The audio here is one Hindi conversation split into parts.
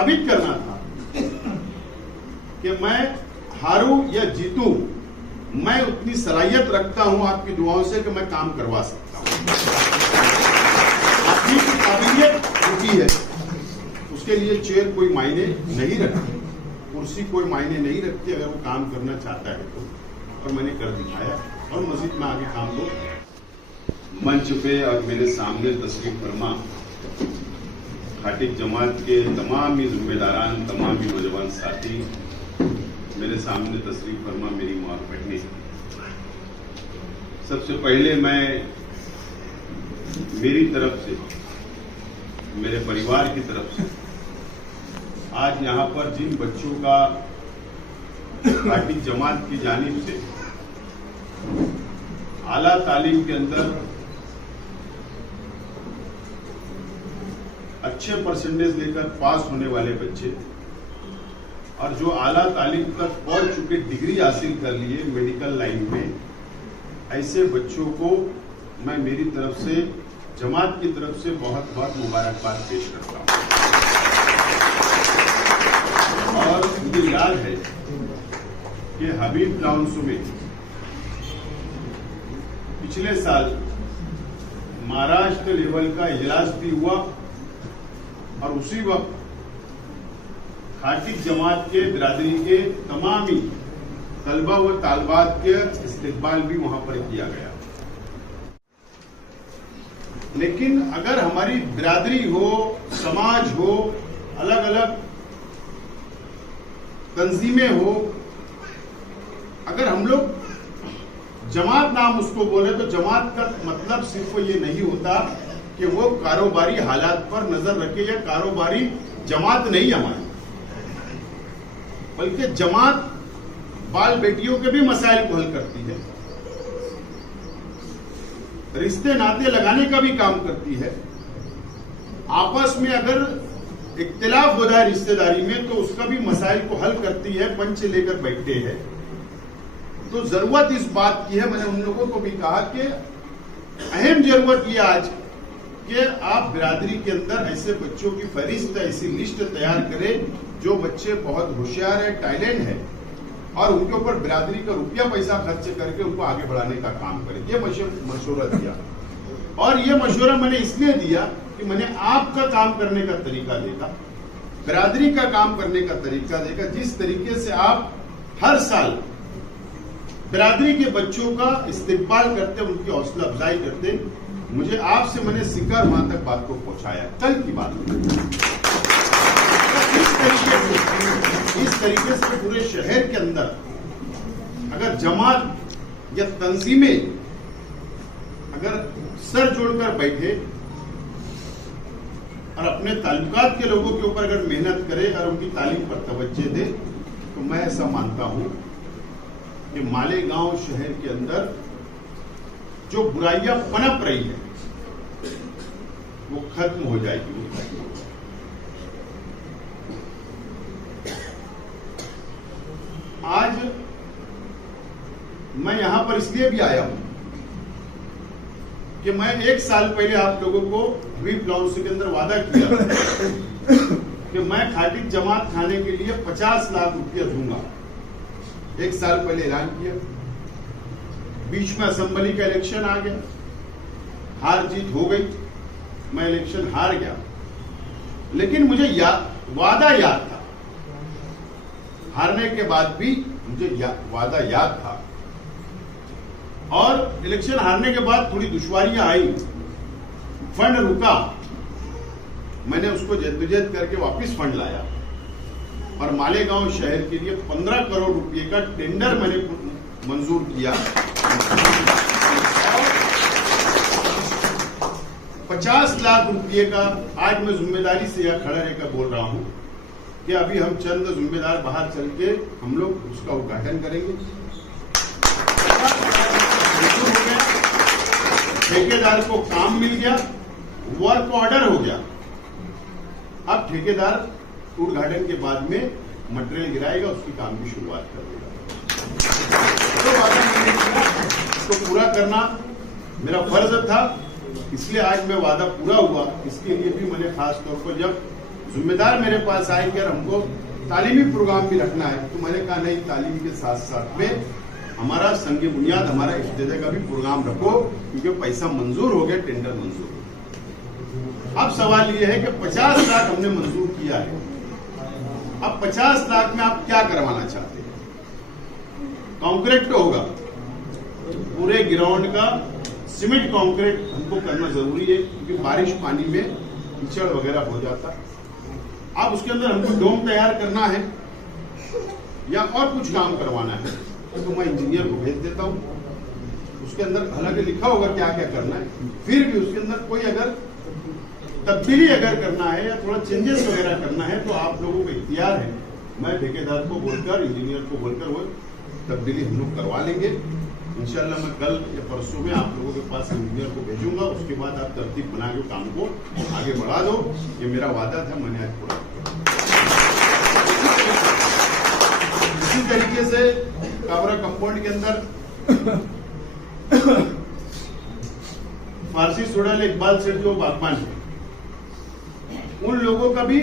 साबित करना था कि मैं हारूं या जीतूं, मैं उतनी सलाहियत रखता हूं आपकी दुआओं से कि मैं काम करवा सकता हूं। आपकी काबिलियत होती है, उसके लिए चेयर कोई मायने नहीं रखती, कुर्सी कोई मायने नहीं रखती अगर वो काम करना चाहता है तो। और मैंने कर दिखाया और मजीद में आगे काम को मंच पे और मेरे सामने तशरीफ फरमा खाटिक जमात के तमाम ही जिम्मेदारान, तमाम ही नौजवान साथी मेरे सामने तशरीफ फरमा मेरी मां बैठने। सबसे पहले मैं मेरी तरफ से, मेरे परिवार की तरफ से आज यहां पर जिन बच्चों का खाटिक जमात की जानिब से आला तालीम के अंदर अच्छे परसेंटेज लेकर पास होने वाले बच्चे और जो आला तालीम तक पहुंच चुके, डिग्री हासिल कर लिए मेडिकल लाइन में, ऐसे बच्चों को मैं मेरी तरफ से, जमात की तरफ से बहुत बहुत मुबारकबाद पेश करता हूं। और मुझे याद है कि हबीब टाउनशिप में पिछले साल महाराष्ट्र लेवल का इजलास भी हुआ और उसी वक्त खाटिक जमात के बिरादरी के तमाम ही तलबा व तालबात के इस्तेकबाल भी वहां पर किया गया। लेकिन अगर हमारी बिरादरी हो, समाज हो, अलग अलग तंजीमें हो, अगर हम लोग जमात नाम उसको बोले तो जमात का मतलब सिर्फ ये नहीं होता कि वो कारोबारी हालात पर नजर रखे या कारोबारी जमात नहीं हमारी, बल्कि जमात बाल बेटियों के भी मसाइल को हल करती है, रिश्ते नाते लगाने का भी काम करती है। आपस में अगर इख्तिलाफ हो जाए रिश्तेदारी में तो उसका भी मसाइल को हल करती है, पंच लेकर बैठते हैं। तो जरूरत इस बात की है, मैंने उन लोगों को भी कहा कि अहम जरूरत यह आज कि आप बिरादरी के अंदर ऐसे बच्चों की फहरिस्त, ऐसी लिस्ट तैयार करें जो बच्चे बहुत होशियार है, टैलेंट है और उनके ऊपर बिरादरी का रुपया पैसा खर्च करके उनको आगे बढ़ाने का काम करें। ये मशवरा दिया और ये मशवरा मैंने इसलिए दिया कि मैंने आपका काम करने का तरीका देखा, बिरादरी का काम करने का तरीका देखा, जिस तरीके से आप हर साल बिरादरी के बच्चों का इस्तेकबाल करते, उनकी हौसला अफजाई करते। मुझे आपसे मैंने सीखा, वहां तक बात को पहुंचाया। कल की बात इस तरीके से पूरे शहर के अंदर अगर जमात या तंजीमें अगर सर जोड़कर बैठे और अपने ताल्लुकात के लोगों के ऊपर अगर मेहनत करे और उनकी तालीम पर तवज्जो दे, तो मैं ऐसा मानता हूं कि मालेगांव शहर के अंदर जो बुराइयां पनप रही है वो खत्म हो जाएगी। आज मैं यहां पर इसलिए भी आया हूं कि मैं 1 साल पहले आप लोगों को हबीब टाउनशिप के अंदर वादा किया कि मैं खाटिक जमात खाने के लिए 50 लाख रुपया दूंगा। 1 साल पहले ऐलान किया, बीच में असेंबली का इलेक्शन आ गया, हार जीत हो गई, मैं इलेक्शन हार गया, लेकिन मुझे वादा याद था, हारने के बाद भी मुझे वादा याद था। और इलेक्शन हारने के बाद थोड़ी दुश्वारियां आई, फंड रुका, मैंने उसको जद्दोजहद करके वापस फंड लाया और मालेगांव शहर के लिए 15 करोड़ रुपए का टेंडर मैंने मंजूर किया। 50 लाख रुपए का आज मैं जिम्मेदारी से यह खड़ा रहकर बोल रहा हूं कि अभी हम चंद जिम्मेदार बाहर चल के हम लोग उसका उद्घाटन करेंगे। ठेकेदार को काम मिल गया, वर्क ऑर्डर हो गया, अब ठेकेदार उद्घाटन के बाद में मटेरियल गिराएगा, उसकी काम की शुरुआत कर देगा। तो वादा मैंने किया, तो पूरा करना मेरा फर्ज था, इसलिए आज मैं वादा पूरा हुआ। इसके लिए भी मैंने खास तौर पर जब जिम्मेदार मेरे पास आए कि यार हमको तालीमी प्रोग्राम भी रखना है, तो मैंने कहा नहीं, तालीम के साथ साथ में हमारा संग बुनियाद, हमारा इफ्तिताह का भी प्रोग्राम रखो, क्योंकि पैसा मंजूर हो गया, टेंडर मंजूर हो गया। अब सवाल यह है कि 50 लाख हमने मंजूर किया है, अब 50 लाख में आप क्या करवाना चाहते हैं? कंक्रीट तो होगा, पूरे ग्राउंड का सीमेंट कंक्रीट हमको करना जरूरी है, क्योंकि बारिश पानी में कीचड़ वगैरह हो जाता है। अब उसके अंदर हमको डोम तैयार करना है या और कुछ काम करवाना है, तो मैं इंजीनियर को भेज देता हूं। उसके अंदर हालांकि लिखा होगा क्या क्या करना है, फिर भी उसके अंदर कोई अगर तब्दीली अगर करना है या थोड़ा चेंजेस वगैरह करना है, तो आप लोगों को इख्तियार है। मैं ठेकेदार को बोलकर, इंजीनियर को बोलकर वो तब्दीली हम लोग करवा लेंगे। इंशाल्लाह मैं कल या परसों में आप लोगों के पास इंजीनियर को भेजूंगा, उसके बाद आप तरतीब बना के काम को आगे बढ़ा दो। ये मेरा वादा था, मैंने आज पूरा किया। इसी तरीके से काबरा कंपाउंड के अंदर फारसी सोडल इकबाल सेठ जो बागबान है, उन लोगों का भी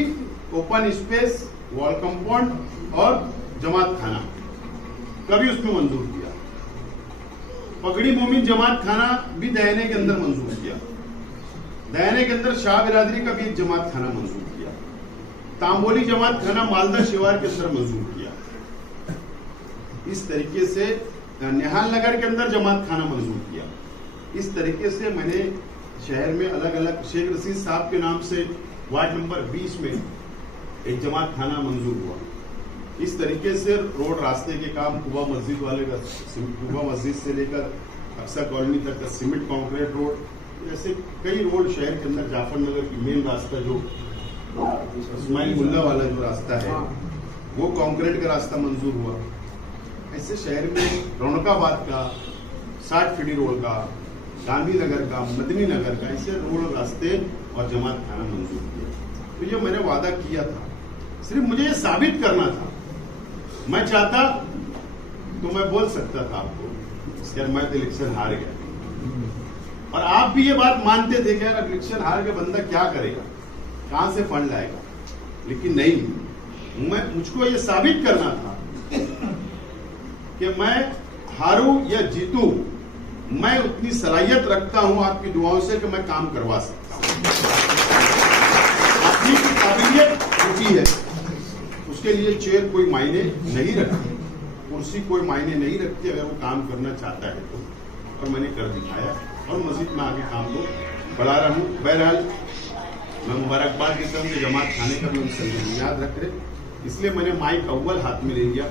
ओपन स्पेस, वॉल कंपाउंड और जमात खाना कभी उसमें मंजूर किया। पगड़ी मोमिन जमात खाना भी दयाने के अंदर मंजूर किया। दयाने के अंदर शाह बिरादरी का भी एक जमात खाना मंजूर किया। तांबोली जमात खाना मालदा शिवार के अंदर मंजूर किया। इस तरीके से निहाल नगर के अंदर जमात खाना मंजूर किया। इस तरीके से मैंने शहर में अलग अलग, शेख रशीद साहब के नाम से वार्ड नंबर 20 में एक जमात खाना मंजूर हुआ। इस तरीके से रोड रास्ते के काम, कुबा मस्जिद वाले का, कुबा मस्जिद से लेकर अक्सा कॉलोनी तक का सीमेंट कंक्रीट रोड, ऐसे कई रोड शहर के अंदर, जाफर नगर की मेन रास्ता जो इस्माइल मुल्ला वाला जो रास्ता है, वो कंक्रीट का रास्ता मंजूर हुआ। ऐसे शहर में रौनकाबाद का, 60 फीटी रोड का, गांधीनगर का, मदनी नगर का, ऐसे रोड रास्ते और जमात खाना मंजूर किया। तो ये मैंने वादा किया था, सिर्फ मुझे ये साबित करना था। मैं चाहता तो मैं बोल सकता था आपको, यार मैं तो इलेक्शन हार गया, और आप भी ये बात मानते थे कि यार इलेक्शन हार के बंदा क्या करेगा, कहां से फंड लाएगा। लेकिन नहीं, मुझको ये साबित करना था कि मैं हारूं या जीतूं, मैं उतनी सलाहियत रखता हूं आपकी दुआओं से कि मैं काम करवा सकता हूं। अपनी काबिलियत होती है, उसके लिए चेयर कोई मायने नहीं रखती, कुर्सी कोई मायने नहीं रखती, अगर वो काम करना चाहता है तो। और मैंने कर दिखाया, और मस्जिद में आगे काम को बढ़ा रहा हूँ। बहरहाल मैं मुबारकबाद देता हूँ कि जमात खाने का भी उनसे याद रख रहे, इसलिए मैंने माइक अव्वल हाथ में ले लिया।